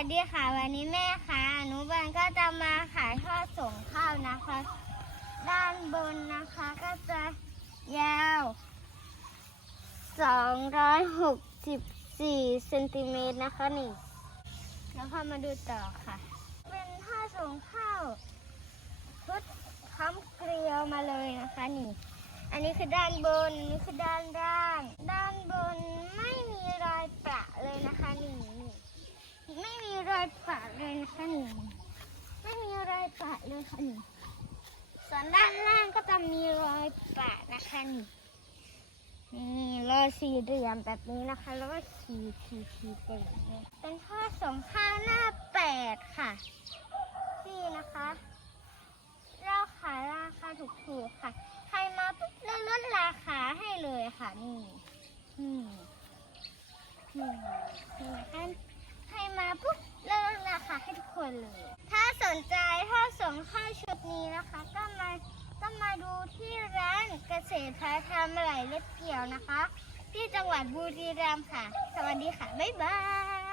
วัสดีค่ะ วันนี้แม่ค่ะอนุบาลก็จะมาขายทอดส่งข้าวนะคะ ด้านบนนะคะก็จะยาว264เซนติเมตรนะคะนี่แล้วพอมาดูต่อค่ะ เป็นท่อส่งข้าวชุดค้ำเกลียวมาเลยนะคะนี่ อันนี้คือด้านบนนนี้คือด้านล่าง ด้านบนไม่มีรอยประเลยนะคะนี่นี่ไม่มีรอย ปะเลยนะคะนี่ไม่มีรอยปะเลยค่ะนี่ส่วนด้านล่างก็จะมีรอยปะนะคะนี่นี่รอยสี่เหลี่ยมแบบนี้นะคะ แล้วก็ขีดขีดขีดแบบนี้เป็นท่อส่งข้าวหน้าแปดค่ะนี่นะคะเราขายราคาถูกๆค่ะ ใครมาปุ๊บเราลดราคาให้เลยค่ะนี่นี่นี่นี่ นเลย ถ้าสนใจถ้าส่งข้าชุดนี้นะคะ ก็มาก็มาดูที่ร้านเกษตรพาทำไหลเล็บเกี่ยวนะคะ ที่จังหวัดบุรีรัมย์ค่ะ สวัสดีค่ะ บ๊ายบาย